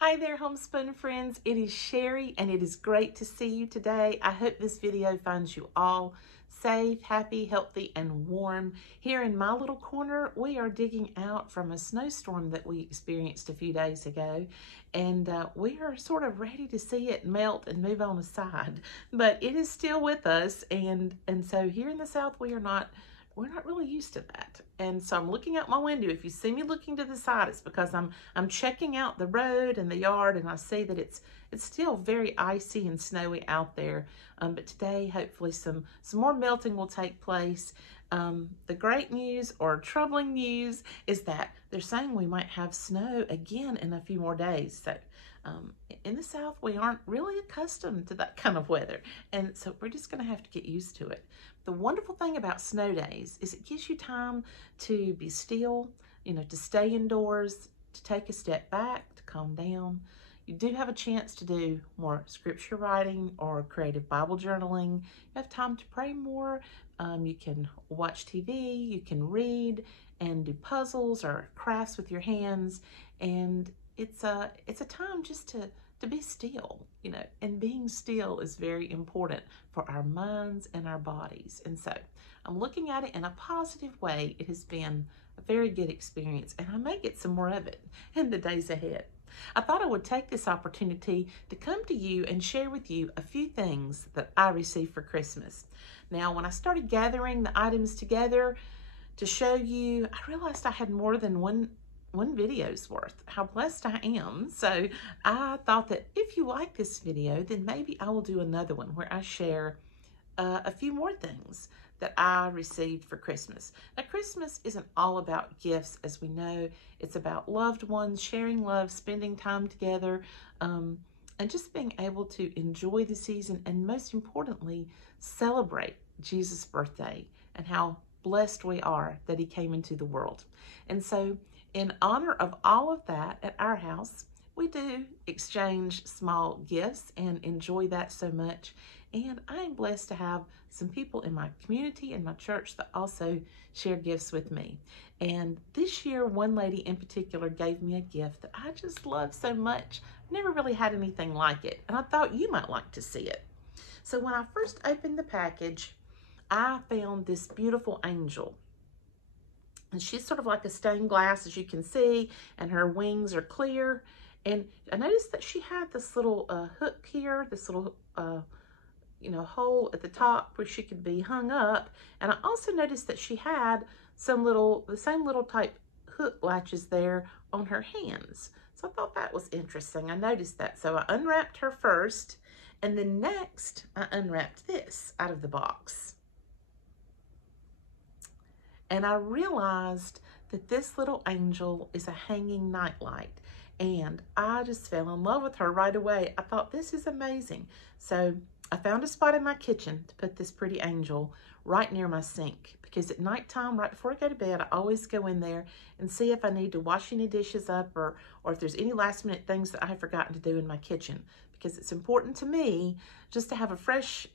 Hi there, Homespun friends. It is Sherry, and it is great to see you today. I hope this video finds you all safe, happy, healthy, and warm. Here in my little corner, we are digging out from a snowstorm that we experienced a few days ago, and we are sort of ready to see it melt and move on aside. But it is still with us, and so here in the South, we're not really used to that. And so I'm looking out my window. If you see me looking to the side, it's because I'm checking out the road and the yard, and I see that it's still very icy and snowy out there. But today, hopefully some more melting will take place. The great news or troubling news is that they're saying we might have snow again in a few more days. So in the South, we aren't really accustomed to that kind of weather. And so we're just going to have to get used to it. The wonderful thing about snow days is it gives you time to be still, to stay indoors, to take a step back, to calm down. You do have a chance to do more scripture writing or creative Bible journaling. You have time to pray more. You can watch TV, you can read and do puzzles or crafts with your hands. And it's a time just to be still, and being still is very important for our minds and our bodies. And so I'm looking at it in a positive way. It has been a very good experience, and I may get some more of it in the days ahead. I thought I would take this opportunity to come to you and share with you a few things that I received for Christmas. Now, when I started gathering the items together to show you, I realized I had more than one video's worth. How blessed I am. So I thought that if you like this video, then maybe I will do another one where I share a few more things that I received for Christmas. Now, Christmas isn't all about gifts, as we know. It's about loved ones, sharing love, spending time together, and just being able to enjoy the season, and most importantly, celebrate Jesus' birthday and how blessed we are that he came into the world. And so in honor of all of that, at our house, we do exchange small gifts and enjoy that so much. And I'm blessed to have some people in my community and my church that also share gifts with me. And this year, one lady in particular gave me a gift that I just love so much. I've never really had anything like it, and I thought you might like to see it. So when I first opened the package, I found this beautiful angel. And she's sort of like a stained glass, as you can see, and her wings are clear. And I noticed that she had this little hook here, this little, hole at the top where she could be hung up. And I also noticed that she had the same little type hook latches there on her hands. So I thought that was interesting. I noticed that. So I unwrapped her first, and then next I unwrapped this out of the box. And I realized that this little angel is a hanging nightlight. And I just fell in love with her right away. I thought, this is amazing. So I found a spot in my kitchen to put this pretty angel right near my sink. Because at nighttime, right before I go to bed, I always go in there and see if I need to wash any dishes up, or if there's any last minute things that I have forgotten to do in my kitchen. Because it's important to me just to have a fresh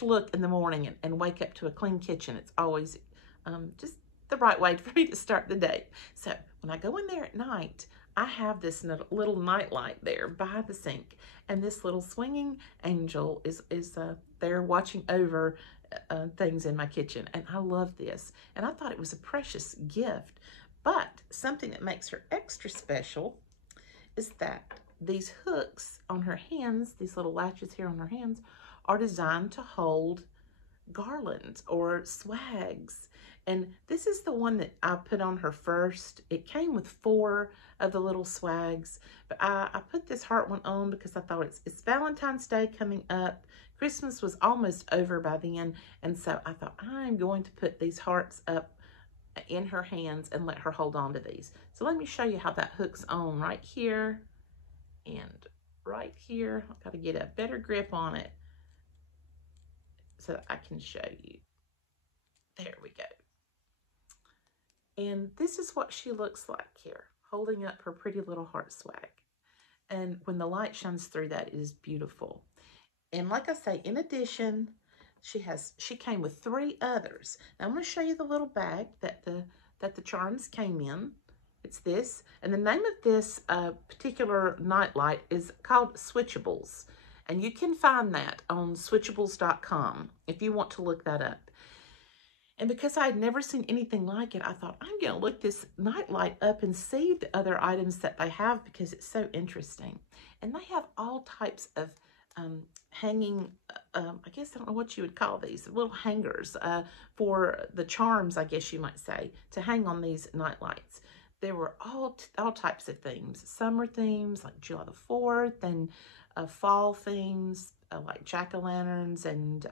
look in the morning and wake up to a clean kitchen. It's always just the right way for me to start the day. So when I go in there at night, I have this little nightlight there by the sink, and this little swinging angel is there watching over things in my kitchen, and I love this. And I thought it was a precious gift, but something that makes her extra special is that these hooks on her hands, these little latches here on her hands, are designed to hold garlands or swags. And this is the one that I put on her first. It came with 4 of the little swags, but I put this heart one on because I thought it's Valentine's Day coming up. Christmas was almost over by then, and so I thought, I'm going to put these hearts up in her hands and let her hold on to these. So let me show you how that hooks on right here and right here. I've got to get a better grip on it so that I can show you. There we go. And this is what she looks like here, holding up her pretty little heart swag. And when the light shines through that, it is beautiful. And like I say, in addition, she came with 3 others. Now I'm going to show you the little bag that the charms came in. It's this. And the name of this particular nightlight is called Switchables. And you can find that on switchables.com if you want to look that up. And because I had never seen anything like it, I thought, I'm going to look this nightlight up and see the other items that they have because it's so interesting. And they have all types of hanging, I guess I don't know what you would call these, little hangers for the charms, I guess you might say, to hang on these nightlights. There were all types of themes, summer themes like July the 4th, and fall themes like jack-o'-lanterns and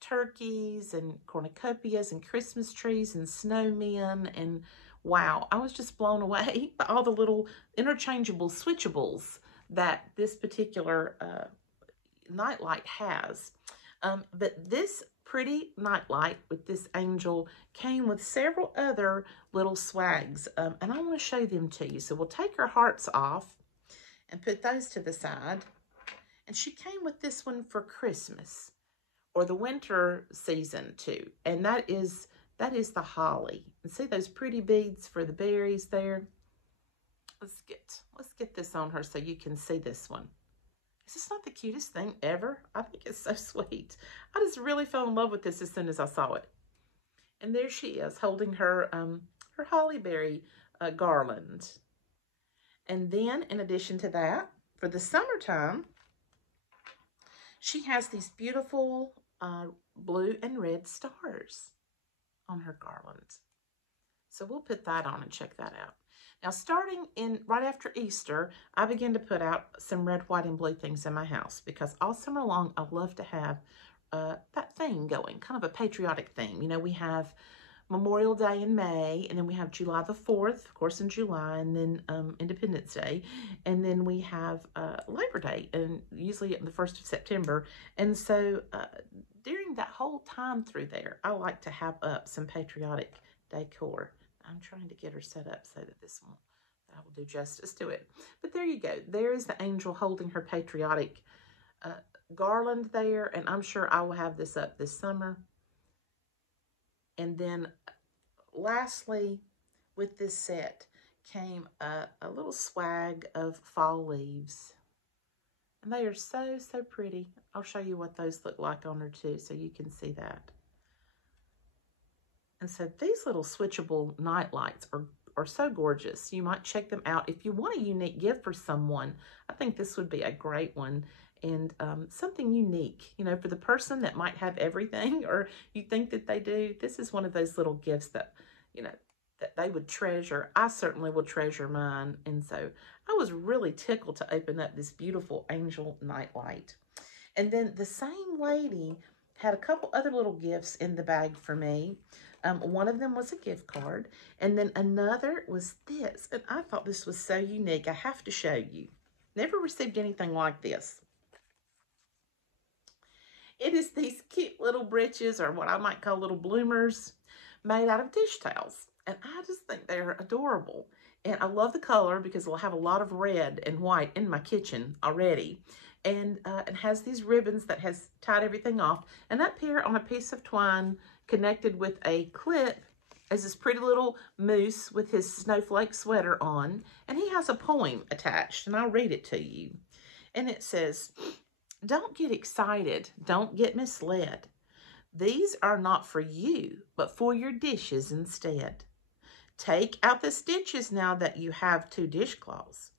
turkeys and cornucopias and Christmas trees and snowmen. And wow, I was just blown away by all the little interchangeable switchables that this particular nightlight has. But this pretty nightlight with this angel came with several other little swags, and I want to show them to you. So we'll take our hearts off and put those to the side. And she came with this one for Christmas or the winter season too, and that is the holly. And see those pretty beads for the berries there? Let's get this on her so you can see this one. Is this not the cutest thing ever? I think it's so sweet. I just really fell in love with this as soon as I saw it. And there she is holding her her holly berry garland. And then in addition to that, for the summertime, she has these beautiful blue and red stars on her garland. So we'll put that on and check that out. Now, starting right after Easter, I began to put out some red, white, and blue things in my house because all summer long, I love to have that theme going, kind of a patriotic theme. You know, we have Memorial Day in May, and then we have July the 4th, of course, in July, and then Independence Day, and then we have Labor Day, and usually the 1st of September. And so during that whole time through there, I like to have up some patriotic decor. I'm trying to get her set up so that I will do justice to it. But there you go. There is the angel holding her patriotic garland there, and I'm sure I will have this up this summer. And then lastly, with this set came a little swag of fall leaves. And they are so, so pretty. I'll show you what those look like on her too, so you can see that. And so these little switchable night lights are so gorgeous. You might check them out. If you want a unique gift for someone, I think this would be a great one. And something unique, you know, for the person that might have everything or you think that they do. This is one of those little gifts that, you know, that they would treasure. I certainly will treasure mine. And so I was really tickled to open up this beautiful angel nightlight. And then the same lady had a couple other little gifts in the bag for me. One of them was a gift card, and then another was this. And I thought this was so unique. I have to show you. Never received anything like this. It is these cute little breeches, or what I might call little bloomers, made out of dish towels. And I just think they're adorable. And I love the color because it'll have a lot of red and white in my kitchen already. And it has these ribbons that has tied everything off. And up here on a piece of twine connected with a clip is this pretty little moose with his snowflake sweater on. And he has a poem attached, and I'll read it to you. And it says, "Don't get excited. Don't get misled. These are not for you, but for your dishes instead. Take out the stitches now that you have 2 dishcloths,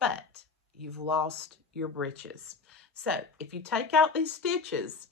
but you've lost your breeches." So if you take out these stitches,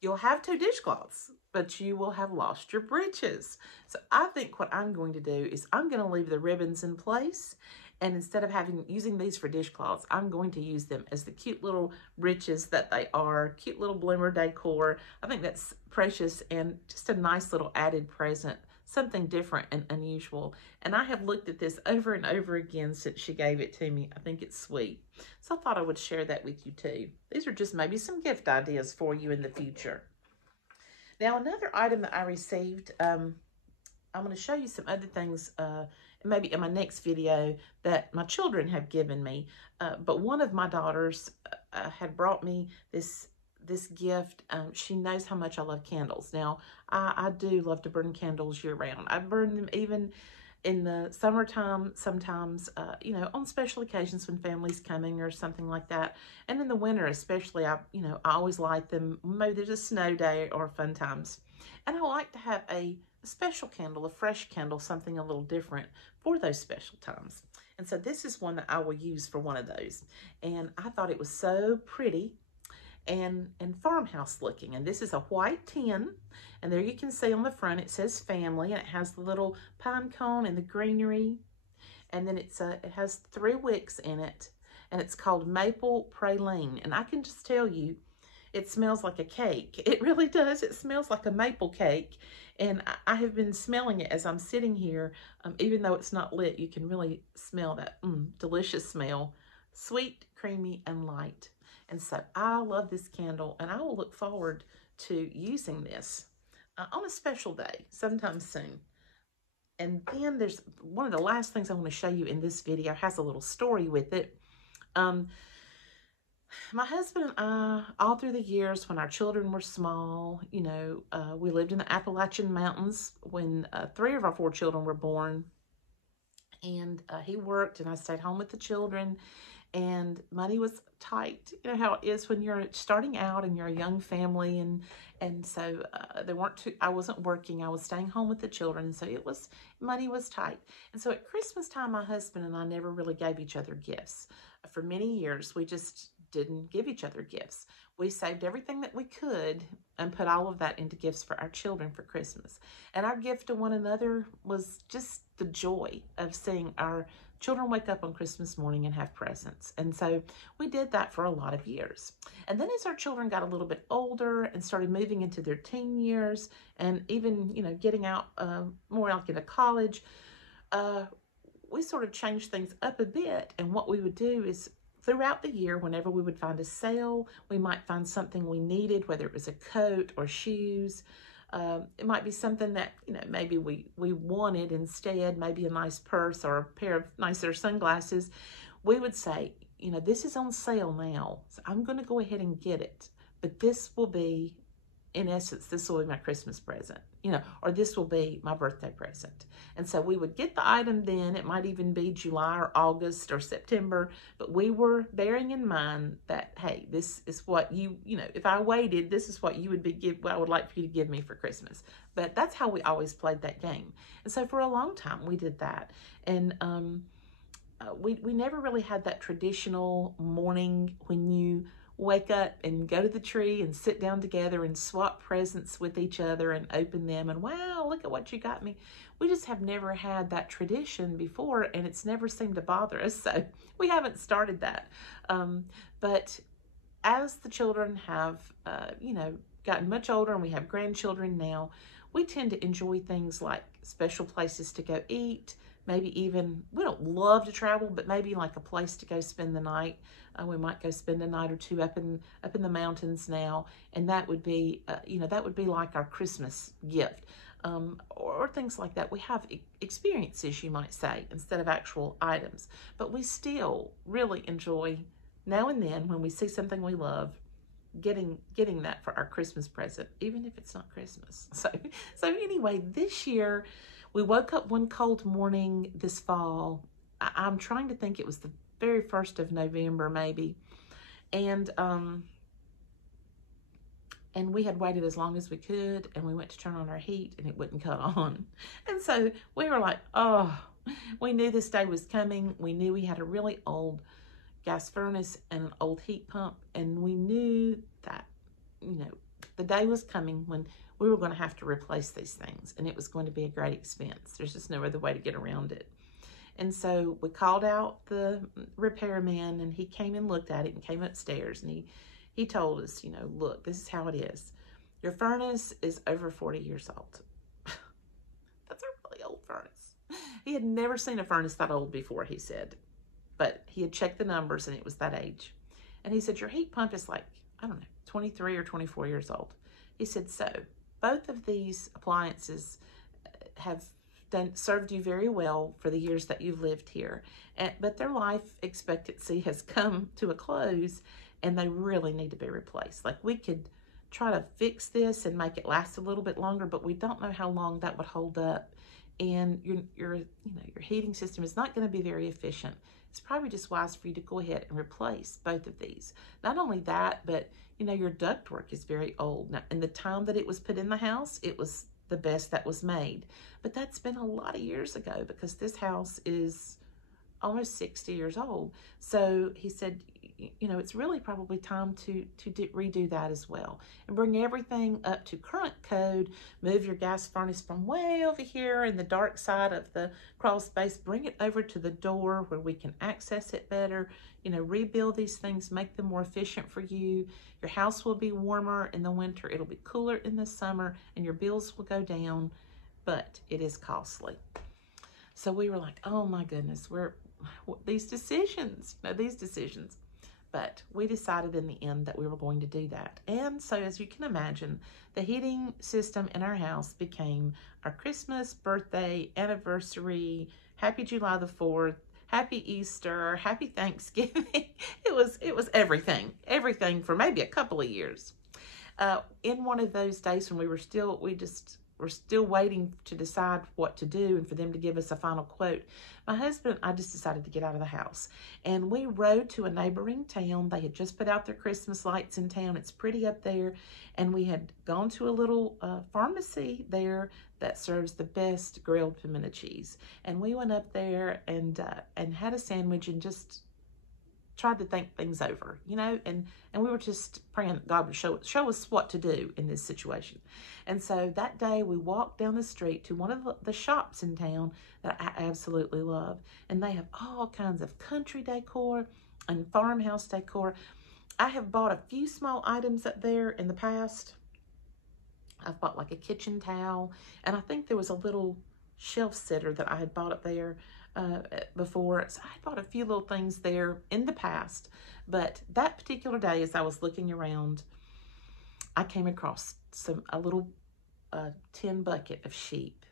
you'll have 2 dishcloths, but you will have lost your breeches. So I think what I'm going to do is I'm going to leave the ribbons in place. And instead of using these for dishcloths, I'm going to use them as the cute little breeches that they are, cute little bloomer decor. I think that's precious and just a nice little added present, something different and unusual. And I have looked at this over and over again since she gave it to me. I think it's sweet. So I thought I would share that with you too. These are just maybe some gift ideas for you in the future. Now, another item that I received, I'm going to show you some other things maybe in my next video that my children have given me. But one of my daughters had brought me this gift. She knows how much I love candles. Now, I do love to burn candles year round. I burn them even In the summertime, sometimes, you know, on special occasions when family's coming or something like that. And in the winter, especially, you know, I always light them. Maybe there's a snow day or fun times. And I like to have a special candle, a fresh candle, something a little different for those special times. And so this is one that I will use for one of those. And I thought it was so pretty and farmhouse looking. And this is a white tin, and there you can see on the front it says family, and it has the little pine cone and the greenery, and then it has 3 wicks in it, and it's called maple praline. And I can just tell you, it smells like a cake. It really does. It smells like a maple cake, and I have been smelling it as I'm sitting here. Even though it's not lit, you can really smell that delicious smell, sweet, creamy, and light. And so I love this candle, and I will look forward to using this on a special day sometime soon. And then there's one of the last things I want to show you in this video. It has a little story with it. My husband and I, all through the years when our children were small, you know, we lived in the Appalachian Mountains when 3 of our 4 children were born. And he worked, and I stayed home with the children. And money was tight. You know how it is when you're starting out and you're a young family, and so I wasn't working. I was staying home with the children, so money was tight. And so at Christmas time, my husband and I never really gave each other gifts. For many years, we just didn't give each other gifts. We saved everything that we could and put all of that into gifts for our children for Christmas. And our gift to one another was just the joy of seeing our children wake up on Christmas morning and have presents. And so we did that for a lot of years. And then as our children got a little bit older and started moving into their teen years, and even, you know, getting out more like into college, we sort of changed things up a bit. And what we would do is throughout the year, whenever we would find a sale, we might find something we needed, whether it was a coat or shoes. It might be something that, you know, maybe we wanted instead, maybe a nice purse or a pair of nicer sunglasses. We would say, you know, this is on sale now, so I'm going to go ahead and get it. But this will be, in essence, this will be my Christmas present, you know, or this will be my birthday present. And so we would get the item then. It might even be July or August or September, but we were bearing in mind that, hey, this is what you know, if I waited, this is what you would what I would like for you to give me for Christmas. But that's how we always played that game. And so for a long time, we did that. And we never really had that traditional morning when you wake up and go to the tree and sit down together and swap presents with each other and open them and, wow, look at what you got me. We just have never had that tradition before, and it's never seemed to bother us, so we haven't started that. But as the children have, you know, gotten much older and we have grandchildren now, we tend to enjoy things like special places to go eat, maybe even, we don't love to travel, but maybe like a place to go spend the night. We might go spend a night or two up in the mountains now, and that would be, you know, that would be like our Christmas gift, or things like that. We have experiences, you might say, instead of actual items, but we still really enjoy now and then when we see something we love, getting that for our Christmas present, even if it's not Christmas. So anyway, this year we woke up one cold morning this fall. I'm trying to think, it was the very 1st of November maybe, and we had waited as long as we could, and we went to turn on our heat and it wouldn't cut on. And so we were like, oh, we knew this day was coming. We knew we had a really old gas furnace and an old heat pump, and we knew that, you know, the day was coming when we were going to have to replace these things, and it was going to be a great expense. There's just no other way to get around it. And so we called out the repairman, and he came and looked at it and came upstairs, and he told us, you know, look, this is how it is. Your furnace is over 40 years old. That's a really old furnace. He had never seen a furnace that old before, he said, but he had checked the numbers and it was that age. And he said, your heat pump is like, I don't know, 23 or 24 years old. He said, so both of these appliances have served you very well for the years that you've lived here, but their life expectancy has come to a close, and they really need to be replaced. Like, we could try to fix this and make it last a little bit longer, but we don't know how long that would hold up and your heating system is not going to be very efficient, it's probably just wise for you to go ahead and replace both of these. Not only that, but your ductwork is very old. Now, in the time that it was put in the house, it was the best that was made. But that's been a lot of years ago, because this house is almost 60 years old. So he said, it's really probably time to redo that as well, and bring everything up to current code. Move your gas furnace from way over here in the dark side of the crawl space, bring it over to the door where we can access it better. Rebuild these things, make them more efficient for you. Your house will be warmer in the winter, it'll be cooler in the summer, and your bills will go down, but it is costly. So we were like, oh my goodness, these decisions. But we decided in the end that we were going to do that. And so, as you can imagine, the heating system in our house became our Christmas, birthday, anniversary, Happy July the 4th, Happy Easter, Happy Thanksgiving. It was everything for maybe a couple of years. In one of those days when we're still waiting to decide what to do and for them to give us a final quote, my husband and I just decided to get out of the house. And we rode to a neighboring town. They had just put out their Christmas lights in town. It's pretty up there. And we had gone to a little pharmacy there that serves the best grilled pimento cheese. And we went up there and had a sandwich and just tried to think things over, and we were just praying that God would show us what to do in this situation. And so that day we walked down the street to one of the shops in town that I absolutely love. And they have all kinds of country decor and farmhouse decor. I have bought a few small items up there in the past. I've bought like a kitchen towel, and I think there was a little shelf sitter that I had bought up there before. So I bought a few little things there in the past, but that particular day, as I was looking around, I came across a little tin bucket of sheep,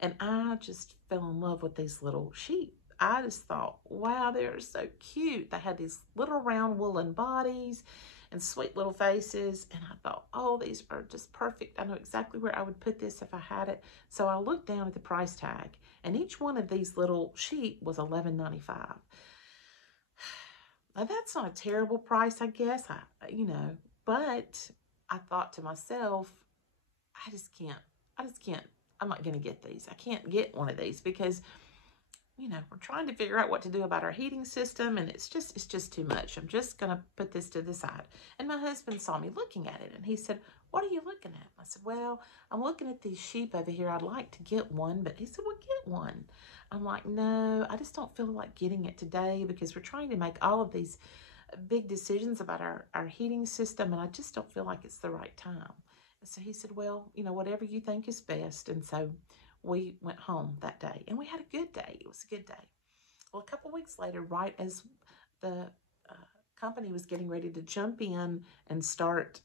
and I just fell in love with these little sheep. I just thought, wow, they're so cute. They had these little round woolen bodies and sweet little faces, and I thought, oh, these are just perfect. I know exactly where I would put this if I had it. So I looked down at the price tag, and each one of these little sheep was $11.95. Now that's not a terrible price, I guess, but I thought to myself, I just can't, I'm not going to get these. I can't get one of these because we're trying to figure out what to do about our heating system, and it's just too much. I'm just going to put this to the side. And my husband saw me looking at it, and he said, what are you looking at? I said, well, I'm looking at these sheep over here. I'd like to get one. But he said, well, get one. I'm like, no, I just don't feel like getting it today because we're trying to make all of these big decisions about our heating system, and I just don't feel like it's the right time. And so he said, well, whatever you think is best. And so we went home that day, and we had a good day. It was a good day. Well, a couple weeks later, right as the company was getting ready to jump in and start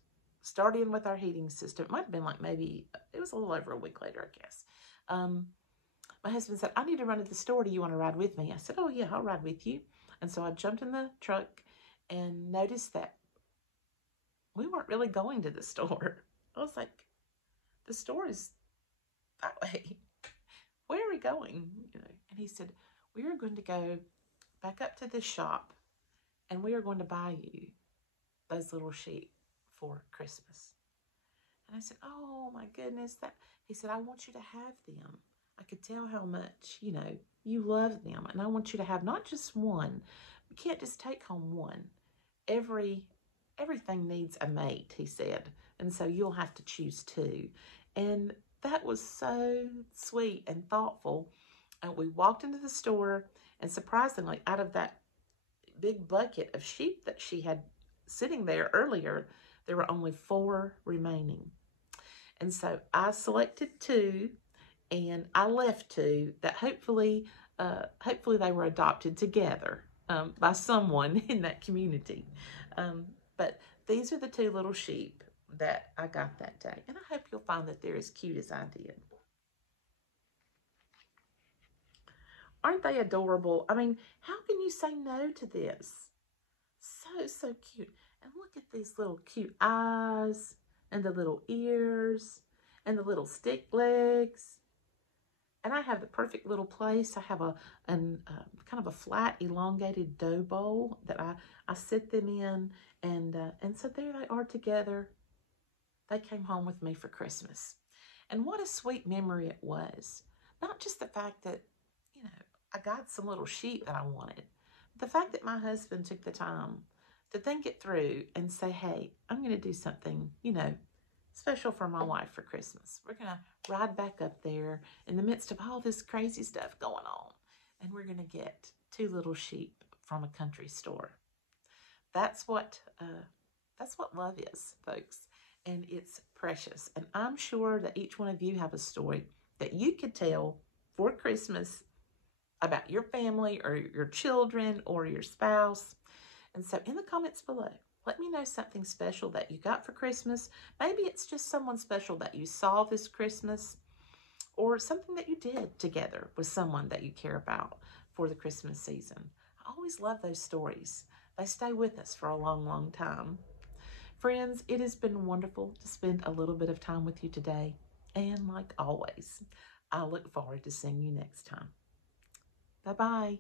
in with our heating system, it might have been like maybe, it was a little over a week later, I guess. My husband said, I need to run to the store. Do you want to ride with me? I said, oh yeah, I'll ride with you. And so I jumped in the truck and noticed that we weren't really going to the store. I was like, the store is that way. Where are we going? And he said, we are going to go back up to this shop, and we are going to buy you those little sheep for Christmas. And I said, oh my goodness. He said, I want you to have them. I could tell how much, you love them. And I want you to have not just one. You can't just take home one. Everything needs a mate, he said. And so you'll have to choose two. And that was so sweet and thoughtful. And we walked into the store, and surprisingly, out of that big bucket of sheep that she had sitting there earlier, there were only 4 remaining. And so I selected 2, and I left 2 that hopefully they were adopted together by someone in that community. But these are the 2 little sheep that I got that day. And I hope you'll find that they're as cute as I did. Aren't they adorable? I mean, how can you say no to this? So cute. And look at these little cute eyes and the little ears and the little stick legs. And I have the perfect little place. I have kind of a flat, elongated dough bowl that I sit them in. And so there they are together. They came home with me for Christmas. And what a sweet memory it was. Not just the fact that, you know, I got some little sheep that I wanted. But the fact that my husband took the time to think it through and say, hey, I'm going to do something, you know, special for my wife for Christmas. We're going to ride back up there in the midst of all this crazy stuff going on. And we're going to get 2 little sheep from a country store. That's what love is, folks. And it's precious. And I'm sure that each one of you have a story that you could tell for Christmas about your family or your children or your spouse. And so in the comments below, let me know something special that you got for Christmas. Maybe it's just someone special that you saw this Christmas, or something that you did together with someone that you care about for the Christmas season. I always love those stories. They stay with us for a long, long time. Friends, it has been wonderful to spend a little bit of time with you today. And like always, I look forward to seeing you next time. Bye-bye.